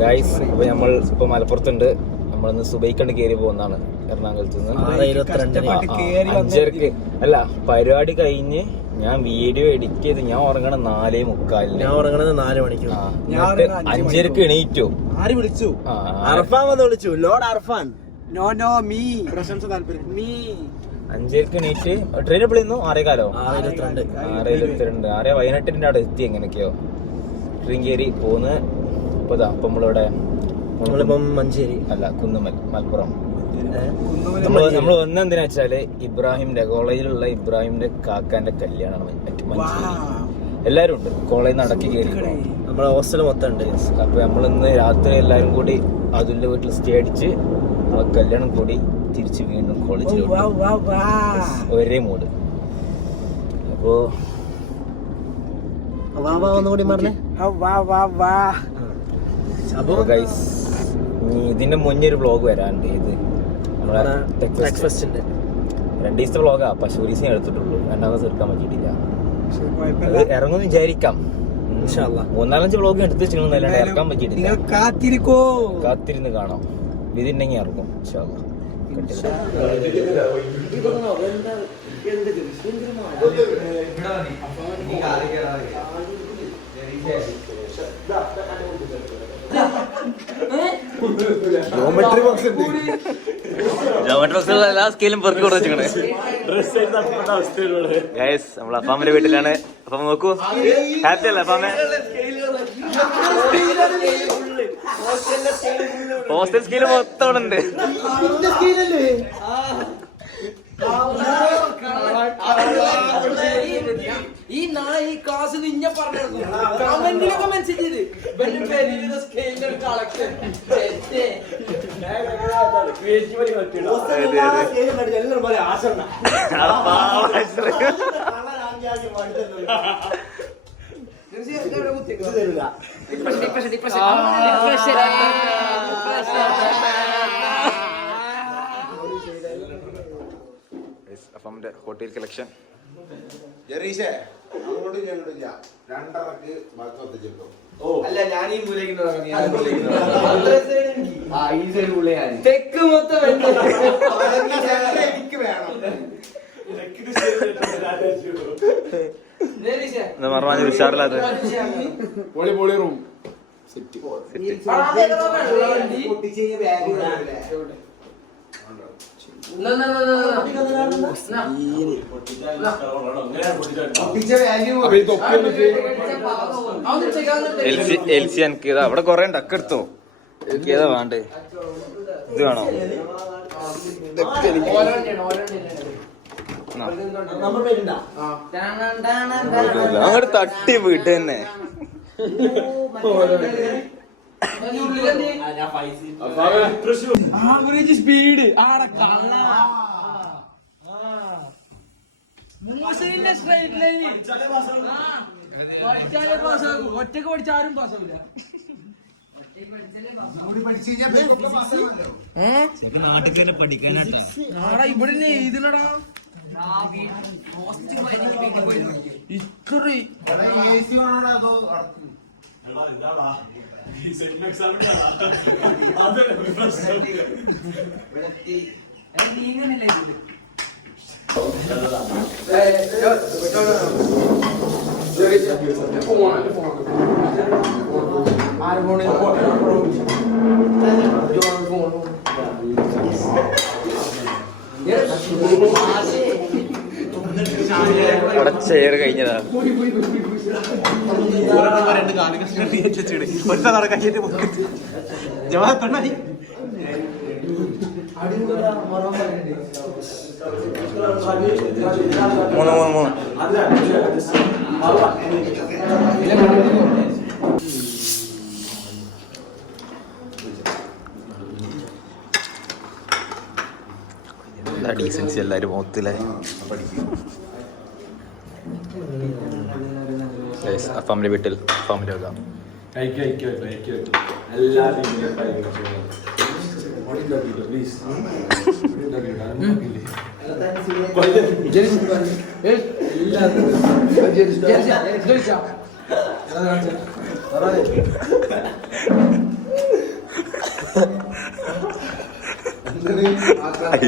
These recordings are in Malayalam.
ഗൈസ്, അപ്പൊ നമ്മൾ ഇപ്പൊ മലപ്പുറത്തുണ്ട്. നമ്മളിന്ന് സുബൈക്കണ്ട് കയറി പോകുന്നതാണ് എറണാകുളത്ത് നിന്ന്. 5:30 അല്ല, പരിപാടി കഴിഞ്ഞ് ഞാൻ വീഡിയോ എഡിറ്റ് ചെയ്ത് ഞാൻ ഉറങ്ങണം 4:45. ഞാൻ ഉറങ്ങണത് 4 മണിക്ക്. 5:30 എണീറ്റോ? ആര് വിളിച്ചു? അർഫാൻ വന്ന് വിളിച്ചു. ലോഡ് അർഫാൻ. നോ നോ മീ പ്രശംസ താല്പര്യം മീ. 5:30 എണീറ്റ് ട്രെയിൻ എപ്പോഴും 6:15. 6:22. 6:18 അവിടെ എത്തി. എങ്ങനെയൊക്കെയോ ട്രെയിൻ കയറി പോന്ന്. ഇപ്പൊ നമ്മളിവിടെ നമ്മളിപ്പം മഞ്ചേരി അല്ല, കുന്നുമൽ, മലപ്പുറം. നമ്മൾ വന്നെന്തിനാ വെച്ചാല് ഇബ്രാഹിമിന്റെ കോളേജിലുള്ള ഇബ്രാഹിമിന്റെ കാക്കാന്റെ കല്യാണമാണ് മഞ്ചേരി. എല്ലാരും ഉണ്ട് കോളേജിൽ നടക്കി കയറി. നമ്മളെ ഹോസ്റ്റൽ മൊത്തം ഉണ്ട്. അപ്പൊ നമ്മളിന്ന് രാത്രി എല്ലാരും കൂടി അതുലിന്റെ വീട്ടിൽ സ്റ്റേ അടിച്ച് ആ കല്യാണം കൂടി തിരിച്ച് വീണ്ടും കോളേജിൽ ഒരേ മൂഡ്. അപ്പോ ഗൈസ്, ഇതിന്റെ മുന്നേ ഒരു വ്ളോഗ് വരാനുണ്ട്. ഇത് നമ്മളെ 2 ദിവസത്തെ വ്ളോഗാ. പക്ഷെ ഒരു ദിവസം എടുത്തിട്ടുള്ളൂ, 2ാമത് തീർക്കാൻ പറ്റിയിട്ടില്ല. അത് ഇറങ്ങുമെന്ന് വിചാരിക്കാം. 3-4 വ്ളോഗ് എടുത്ത് വെച്ചിട്ടുണ്ടെന്നല്ലാണ്ട് ഇറക്കാൻ പറ്റിയിട്ടില്ല. കാത്തിരുന്ന് കാണാം. ഇതിണ്ടെങ്കിൽ ഇറങ്ങും. ജോമെട്രി ബോക്സ് എല്ലാ സ്കെയിലും പെറുക്കി കൊടുക്കണേ. നമ്മൾ അപ്പാമ്മന്റെ വീട്ടിലാണ്. അപ്പം നോക്കൂ, ഹാപ്പി അല്ലേ അപ്പാമ്മ? ഹോസ്റ്റൽ സ്കെയില് മൊത്തം ഉണ്ട്. ഈ നാളെ ഈ ക്ലാസ് നിഞ്ഞ പറഞ്ഞു കമന്റിലൊക്കെ മെൻഷൻ ചെയ്ത് കളക്ഷൻ അപ്പന്റെ ഹോട്ടൽ കളക്ഷൻ. അല്ല, ഞാൻ ഈ തെക്ക് മൊത്തം എനിക്ക് വേണം. മറവാൻ വിശാറില്ലാത്ത റൂം എൽസി എനിക്ക് അവിടെ കൊറേ ഡക്ക് എടുത്തോ. എനിക്ക് ഏതാ വേണ്ടേ? ഇത് വേണോ? അങ്ങോട്ട് തട്ടി വീട്ട് തന്നെ. സ്പീഡ് ഒറ്റക്ക് പഠിച്ചാലും പാസ്സാവില്ല. നാട്ടിൽ പഠിക്കാനാട്ടാ ഇവിടെ എഴുതില്ലടാ. ഇത്ര അവിടെ ചെയർ കഴിഞ്ഞതാ. മൂന്ന് എന്താ ഡീസൻസി എല്ലാരും മൊത്തത്തിലെ. അഫാമിന്റെ വീട്ടിൽ അഫാമിന്റെ വെക്കാം.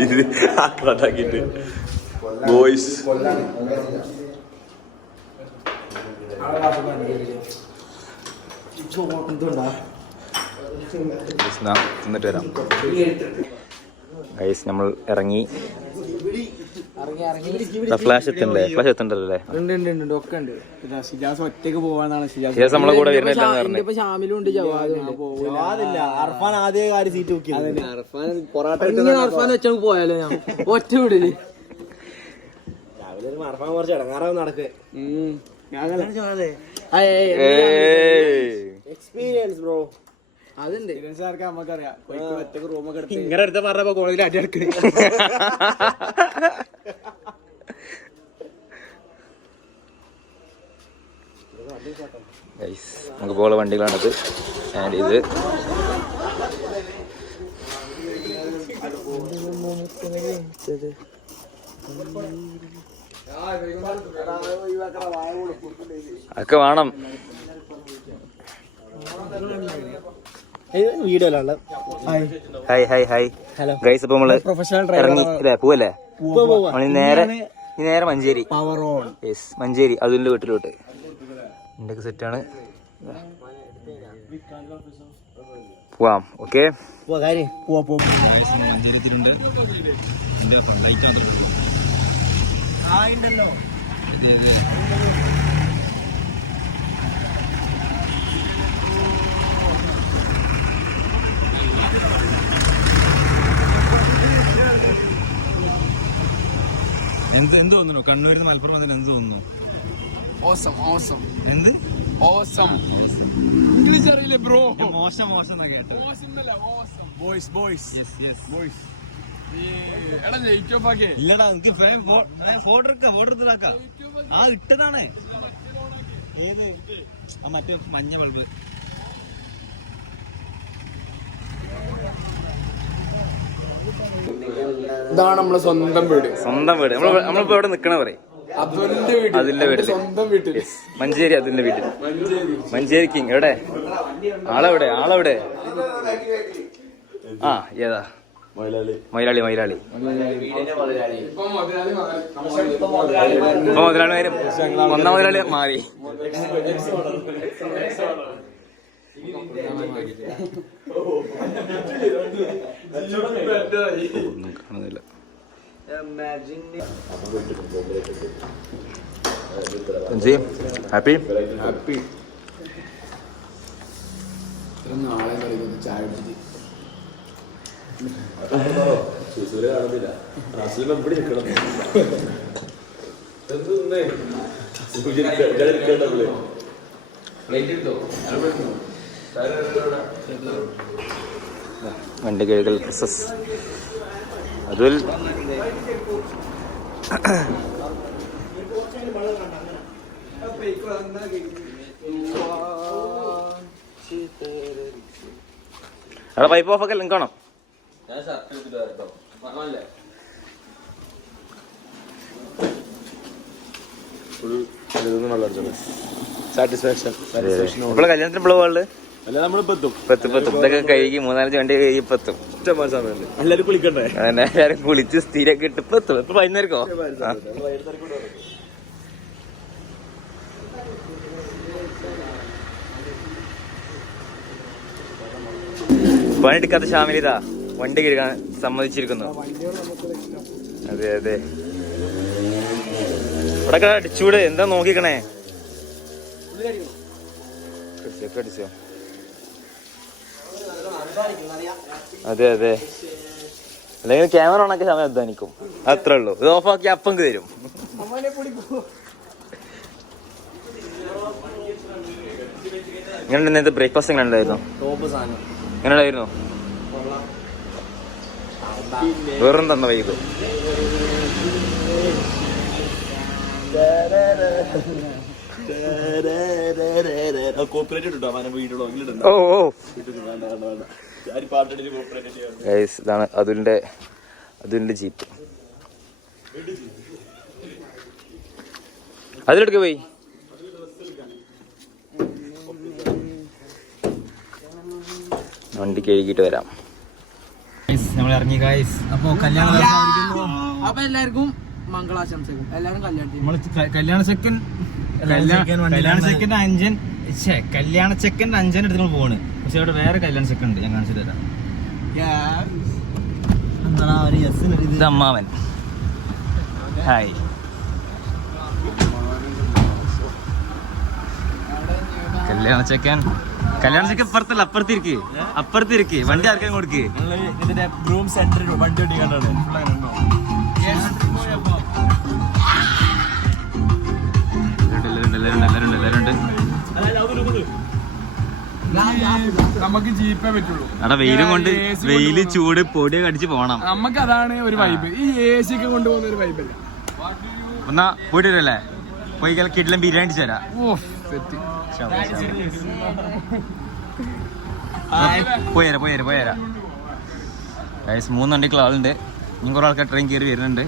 ഇത് ആക്കിട്ട് ബോയ്സ് തിന്നിട്ട് വരാം ഗൈസ്. നമ്മൾ ഇറങ്ങി. ഫ്ലാഷ് എത്തണ്ടേ? ഫ്ലാഷ് എത്തണ്ടല്ലേ? ഒറ്റക്ക് പോവാന്നാണ് ഷിജാസ് നമ്മളെ കൂടെ വരുന്നില്ലെന്ന് പറഞ്ഞു. അർഫാൻ ആദ്യ കാര്യം സീറ്റ് നോക്കി. അർഫാൻ വെച്ചാൽ പോയാലോ ഞാൻ ഒറ്റ വിടല്. രാവിലെ അർഫാൻ കുറച്ച് ഇടങ്ങാറാവും നടക്ക്. Experience bro. അതുണ്ട് നമുക്കറിയാം. റൂമൊക്കെ എടുത്ത് ഇങ്ങനെ എടുത്ത പറഞ്ഞപ്പോ കോളേജിൽ അടി എടുക്കുക. നമുക്ക് പോകാനുള്ള വണ്ടികളാണത്. ആഡ് ചെയ്ത് അതൊക്കെ വേണം. Hi hi hi guys. അപ്പൊ നമ്മള് ഇറങ്ങി അല്ലേ? പോവല്ലേ? നേരെ മഞ്ചേരി. യെസ്, മഞ്ചേരി അതുലിന്റെ വീട്ടിലോട്ട്. എന്റെയൊക്കെ സെറ്റാണ്. പോവാം. ഓക്കെ, എന്ത് തോന്നുന്നു? കണ്ണൂരിൽ നിന്ന് മലപ്പുറം വന്നിട്ട് എന്ത് തോന്നുന്നു? എന്ത് ഇംഗ്ലീഷ് അറിയില്ലേ ബ്രോ? മോശം മോശം എന്നാ കേട്ടോ. ഇല്ലടാ, എനിക്ക് ഫോട്ടോ എടുത്താക്കാം. ആ ഇട്ടതാണ്. ഏത്? ആ മറ്റേ മഞ്ഞ ബൾബ്. ഇതാണ് നമ്മളെ സ്വന്തം വീട്. നമ്മളിപ്പോ എവിടെ നിക്കണ പറയും? അതിന്റെ വീട്ടില്. മഞ്ചേരി അതിന്റെ വീട്ടിൽ. മഞ്ചേരി കിങ് എവിടെ? ആളെവിടെ? ആ ഏതാ? മൈലാളി. ഇപ്പൊ മുതലാളി വരും. ഒന്നാം മുതലാളി മാറി. കാണുന്നില്ല. ഹാപ്പി നാളെ കളിക്കുന്നു ചായ കുടിച്ചിട്ട്. വണ്ടി കഴുകൽ പ്രോസസ്. അതുൽ അവിടെ പൈപ്പ് ഓഫ് ഒക്കെ ലിങ്ക് ആണോ? സാറ്റിസ്ഫാക്ഷൻ. ഇവിടെ കല്യാണത്തിന് ഇപ്പോൾ വേൾഡ് അല്ല നമ്മളിപ്പോ ഇതൊക്കെ കഴുകി 3-4 വണ്ടി കഴുകി എത്തും. എല്ലാരും കുളിക്കണ്ടേ? അങ്ങനെ എല്ലാരും കുളിച്ച് സ്ഥിരമൊക്കെ ഇട്ട് ഇപ്പൊ എത്തും. ഇപ്പൊ വൈകുന്നേരക്കോ? പണിയെടുക്കാത്ത ഷാമിലിതാ വണ്ടി കഴുകാൻ സമ്മതിച്ചിരിക്കുന്നു. അതെ ഇവിടെ അടിച്ചൂടെ? എന്താ നോക്കിക്കണേ? അടിച്ചോ? അതെ അല്ലെങ്കിൽ ക്യാമറ ഓണാക്കി സമയം അധ്വാനിക്കും. അത്രേ ഉള്ളൂ. ഇത് ഓഫാക്കി അപ്പം തരും. എങ്ങനെ ഇന്നത്തെ ബ്രേക്ക്ഫാസ്റ്റ് എങ്ങനെ ഉണ്ടായിരുന്നു? എങ്ങനെ ഉണ്ടായിരുന്നു? വെറും തന്ന വൈബ്. ഇതാണ് അതുലിന്റെ ജീപ്പ്. അതിലെടുക്ക പോയി. വണ്ടി കഴുകിയിട്ട് വരാം. നമ്മൾ ഇറങ്ങി ഗൈസ്. അപ്പോൾ അപ്പൊ എല്ലാവർക്കും മംഗളാശംസകൾ. എല്ലാവരും കല്യാണ ചെക്കൻ്റെ അഞ്ചൻ എടുത്ത് നമ്മൾ പോണ്. പക്ഷെ അവിടെ വേറെ കല്യാണ ചെക്കൻ ഉണ്ട്, ഞാൻ കാണിച്ചു തരാം. ഇത് അമ്മാവൻ. ഹായ്. കല്യാണ ചെക്കൻ ഇപ്പുറത്തല്ല, അപ്പുറത്തിരിക്ക് വണ്ടി ആർക്കും കൊടുക്ക്. ഗ്രൂം സെന്ററിൽ വണ്ടി ഓടിക്കാനാണ്. നമുക്ക് ജീപ്പേ പറ്റുള്ളൂ. അവിടെ വെയിലും കൊണ്ട് വെയില് ചൂട് പൊടിയൊക്കെ അടിച്ച് പോണം. നമുക്ക് അതാണ് ഒരു വൈബ്. ഈ AC ഒക്കെ കൊണ്ടുപോകുന്ന ഒരു വൈബല്ല. എന്നാ പോയിട്ട് വരല്ലേ, പോയി കിഡ്ലം ബിരിയാണി തരാം. പോയരാ. 3 വണ്ടിക്കുള്ള ആളുണ്ട്. ഇനി കുറെ ആൾക്കാർ ട്രെയിൻ കയറി വരുന്നുണ്ട്.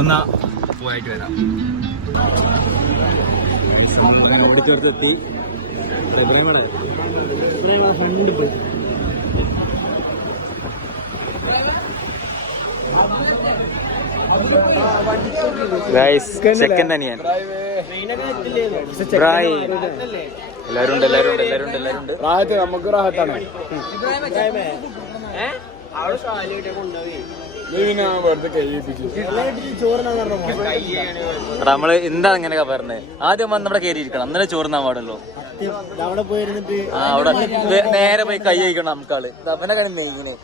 ഒന്നാ പോയിട്ട് വരാം. ചേർത്തെത്തി സെക്കൻഡ് അനിയൻ. എല്ലാരും ഉണ്ട്. നമുക്ക് റാഹത്താണ്. നമ്മള് എന്താ അങ്ങനെയൊക്കെ പറഞ്ഞത്? ആദ്യം വന്ന് നമ്മുടെ കയറി ഇരിക്കണം, അന്നേരം ചോറുന്നാൻ പാടുള്ളൂ. അവിടെ നേരെ പോയി കൈ കഴിക്കണം നമുക്കാള്. അവനെ കളി ഇങ്ങനെ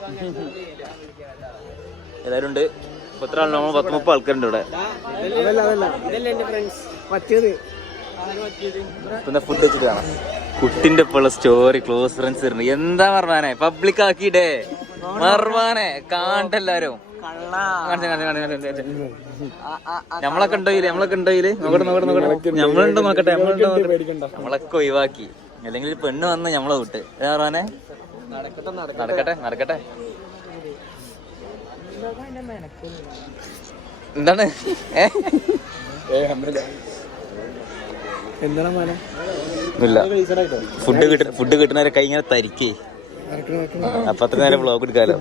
എല്ലാരും ഉണ്ട്. എത്ര ആളുണ്ട്? നമ്മൾ 10-30 ആൾക്കാരുണ്ട് ഇവിടെ. പിന്നെ ഫുഡ് വെച്ചിട്ട് കാണാം. കുട്ടിന്റെ ഒപ്പമുള്ള സ്റ്റോറി ക്ലോസ് ഫ്രണ്ട്സ് ഇരുന്ന് എന്താ മർവാനെ പബ്ലിക് ആക്കിയിട്ടേ. മർവാനെ കാണട്ടെല്ലാരും. നമ്മളൊക്കെ ഉണ്ടോയില്ലേ? നോക്കട്ടെ. നമ്മളൊക്കെ ഒഴിവാക്കി. അല്ലെങ്കിൽ പെണ്ണ് വന്ന് നമ്മളെ വിട്ട്. മർവാനെ നടക്കട്ടെ. എന്താണ് ഫുഡ് കിട്ടുന്നവരെ കൈ ഇങ്ങനെ തരിക്കേ. അപ്പൊ അത്ര നേരം വ്ളോഗ് എടുക്കാലോ.